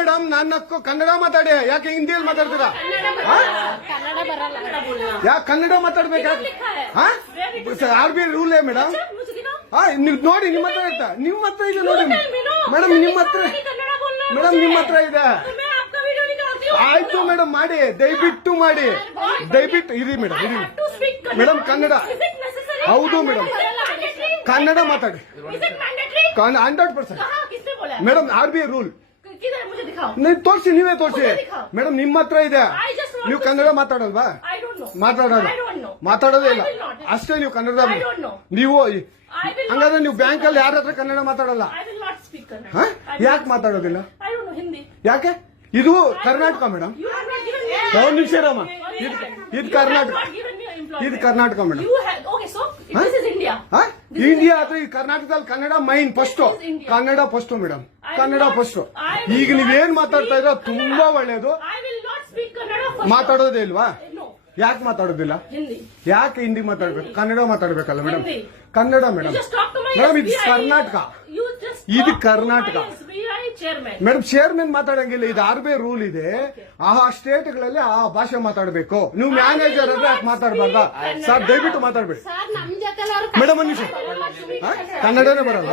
Madam, ನನ್ನ ಕನ್ನಡ ಮಾತಾಡಿ, ಯಾಕೆ ಹಿಂದಿಯಲ್ಲಿ ಮಾತಾಡ್ತೀರಾ? ಯಾಕೆ ಕನ್ನಡ ಮಾತಾಡ್ಬೇಕಾ? R B I rule madam. ನೀವು ನೋಡಿ, ನಿಮ್ಮ ಹತ್ರ ಆಯ್ತಾ? ನಿಮ್ಮ ಹತ್ರ ಇದೆ ನೋಡಿ ಮೇಡಮ್, ನಿಮ್ಮ ಹತ್ರ ಮೇಡಮ್, ನಿಮ್ಮ ಹತ್ರ ಇದೆ. ಆಯ್ತು ಮೇಡಮ್, ಮಾಡಿ, ದಯವಿಟ್ಟು ಮಾಡಿ, ದಯವಿಟ್ಟು ಇರಿ ಮೇಡಮ್, ಇರಿ ಮೇಡಮ್. ಕನ್ನಡ ಹೌದು ಮೇಡಮ್, ಕನ್ನಡ ಮಾತಾಡಿ 100%. Madam, R B I rule ನೀವು ತೋರಿಸಿ, ನೀವೇ ತೋರಿಸಿ ಮೇಡಮ್, ನಿಮ್ಮ ಹತ್ರ ಇದೆ. ನೀವು ಕನ್ನಡ ಮಾತಾಡಲ್ವಾ? ಮಾತಾಡೋದೇ ಇಲ್ಲ ಅಷ್ಟೇ. ನೀವು ಕನ್ನಡ ನೀವು ಹಂಗಾದ್ರೆ ನೀವು ಬ್ಯಾಂಕ್ ಅಲ್ಲಿ ಯಾರ ಹತ್ರ ಕನ್ನಡ ಮಾತಾಡಲ್ಲ? ಯಾಕೆ ಮಾತಾಡೋದಿಲ್ಲ? ಯಾಕೆ? ಇದು ಕರ್ನಾಟಕ ಮೇಡಮ್. ಒಂದು ನಿಮಿಷ ಇರಮ್ಮ, ಇದು ಕರ್ನಾಟಕ, ಇದು ಕರ್ನಾಟಕ ಮೇಡಮ್. ಇಂಡಿಯಾ ಅಥವಾ ಈ ಕರ್ನಾಟಕದಲ್ಲಿ Kannada main first, Kannada first madam, Kannada first. ಈಗ ನೀವೇನ್ ಮಾತಾಡ್ತಾ ಇರೋ ತುಂಬಾ ಒಳ್ಳೇದು. ಮಾತಾಡೋದೇ ಇಲ್ವಾ? ಯಾಕೆ ಮಾತಾಡೋದಿಲ್ಲ? ಯಾಕೆ ಹಿಂದಿ ಮಾತಾಡ್ಬೇಕು? ಕನ್ನಡ ಮಾತಾಡ್ಬೇಕಲ್ಲ ಮೇಡಮ್. ಕನ್ನಡ ಮೇಡಮ್. ಮೇಡಮ್, ಇದು ಕರ್ನಾಟಕ, ಇದು ಕರ್ನಾಟಕ ಮೇಡಮ್. ಚೇರ್ಮನ್ ಮಾತಾಡಂಗಿಲ್ಲ, ಇದು ಆರ್ ಬಿ ಐ ರೂಲ್ ಇದೆ. ಆ ಸ್ಟೇಟ್ಗಳಲ್ಲಿ ಆ ಭಾಷೆ ಮಾತಾಡಬೇಕು. ನೀವು ಮ್ಯಾನೇಜರ್ ಅದ್ರೆ ಯಾಕೆ ಮಾತಾಡಬಾರ್ದ? ಸರ್ ದಯವಿಟ್ಟು ಮಾತಾಡ್ಬೇಡಿ ಮೇಡಮ್. ಒಂದು ನಿಮಿಷ, ಕನ್ನಡನೇ ಬರಲ್ಲ.